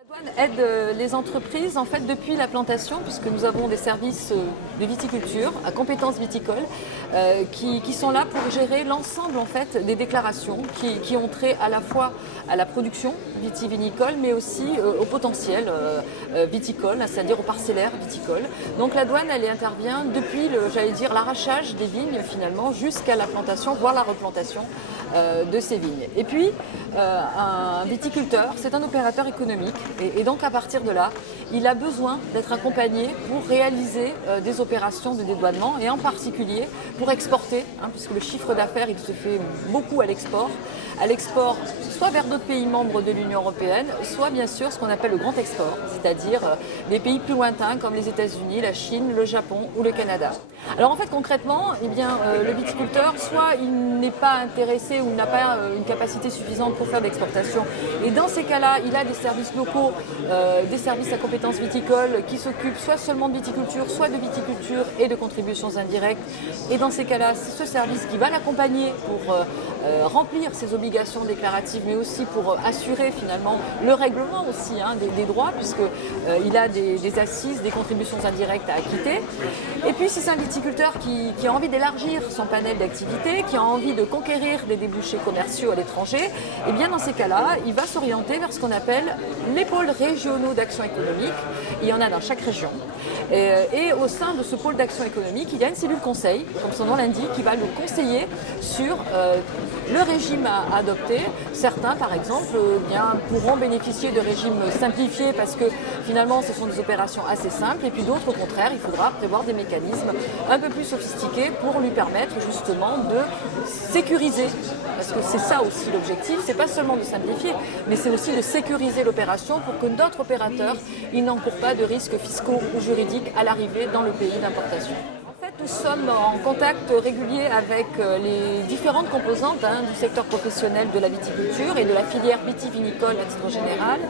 La douane aide les entreprises en fait depuis la plantation, puisque nous avons des services de viticulture à compétences viticoles qui sont là pour gérer l'ensemble en fait des déclarations qui ont trait à la fois à la production vitivinicole mais aussi au potentiel viticole, c'est-à-dire au parcellaire viticole. Donc la douane elle intervient depuis l'arrachage des vignes finalement jusqu'à la plantation, voire la replantation de ces vignes. Et puis un viticulteur, c'est un opérateur économique et donc à partir de là, il a besoin d'être accompagné pour réaliser des opérations de dédouanement et en particulier pour exporter, puisque le chiffre d'affaires il se fait beaucoup à l'export soit vers d'autres pays membres de l'Union européenne, soit bien sûr ce qu'on appelle le grand export, c'est-à-dire les pays plus lointains comme les États-Unis, la Chine, le Japon ou le Canada. Alors en fait concrètement, le viticulteur, soit il n'est pas intéressé ou n'a pas une capacité suffisante pour faire de l'exportation, et dans ces cas-là, il a des services locaux, des services à compétences viticoles qui s'occupent soit seulement de viticulture, soit de viticulture et de contributions indirectes. Et dans ces cas-là, c'est ce service qui va l'accompagner pour remplir ses obligations déclaratives, mais aussi pour assurer finalement le règlement aussi des droits, puisqu'il a des assises, des contributions indirectes à acquitter. Et puis si c'est un viticulteur qui a envie d'élargir son panel d'activités, qui a envie de conquérir des débouchés commerciaux à l'étranger, et bien dans ces cas-là, il va s'orienter vers ce qu'on appelle les pôles régionaux d'action économique. Il y en a dans chaque région. Et au sein de ce pôle d'action économique, il y a une cellule conseil, comme son nom l'indique, qui va le conseiller sur le régime à adopter. Certains, par exemple, pourront bénéficier de régimes simplifiés parce que finalement, ce sont des opérations assez simples. Et puis d'autres, au contraire, il faudra prévoir des mécanismes un peu plus sophistiqués pour lui permettre justement de sécuriser. Parce que c'est ça aussi l'objectif, c'est pas seulement de simplifier, mais c'est aussi de sécuriser l'opération pour que notre opérateur n'encourt pas de risques fiscaux ou juridiques à l'arrivée dans le pays d'importation. En fait, nous sommes en contact régulier avec les différentes composantes du secteur professionnel de la viticulture et de la filière vitivinicole à titre général.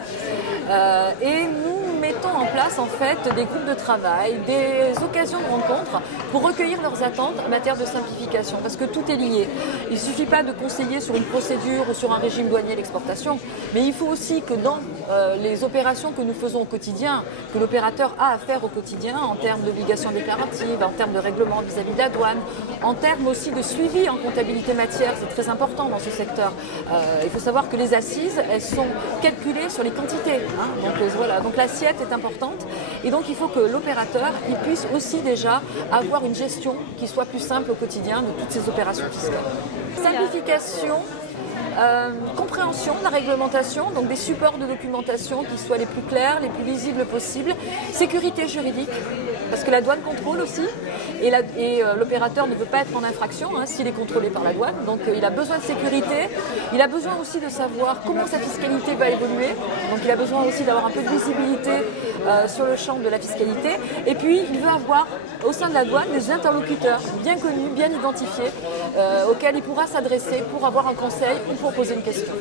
Et nous mettons en place en fait des groupes de travail, des occasions de rencontres pour recueillir leurs attentes en matière de simplification, parce que tout est lié. Il ne suffit pas de conseiller sur une procédure ou sur un régime douanier d'exportation, mais il faut aussi que dans les opérations que nous faisons au quotidien, que l'opérateur a à faire au quotidien en termes d'obligations déclaratives, en termes de règlement vis-à-vis de la douane, en termes aussi de suivi en comptabilité matière, c'est très important dans ce secteur. Il faut savoir que les assises, elles sont calculées sur les quantités. Donc l'assiette est importante et donc il faut que l'opérateur il puisse aussi déjà avoir une gestion qui soit plus simple au quotidien de toutes ces opérations fiscales. Simplification, compréhension de la réglementation, donc des supports de documentation qui soient les plus clairs, les plus lisibles possibles, sécurité juridique, parce que la douane contrôle aussi, et l'opérateur ne peut pas être en infraction s'il est contrôlé par la douane, donc il a besoin de sécurité, il a besoin aussi de savoir comment sa fiscalité va évoluer, donc il a besoin aussi d'avoir un peu de visibilité sur le champ de la fiscalité, et puis il veut avoir au sein de la douane des interlocuteurs bien connus, bien identifiés, auxquels il pourra s'adresser pour avoir un conseil ou pour poser une question.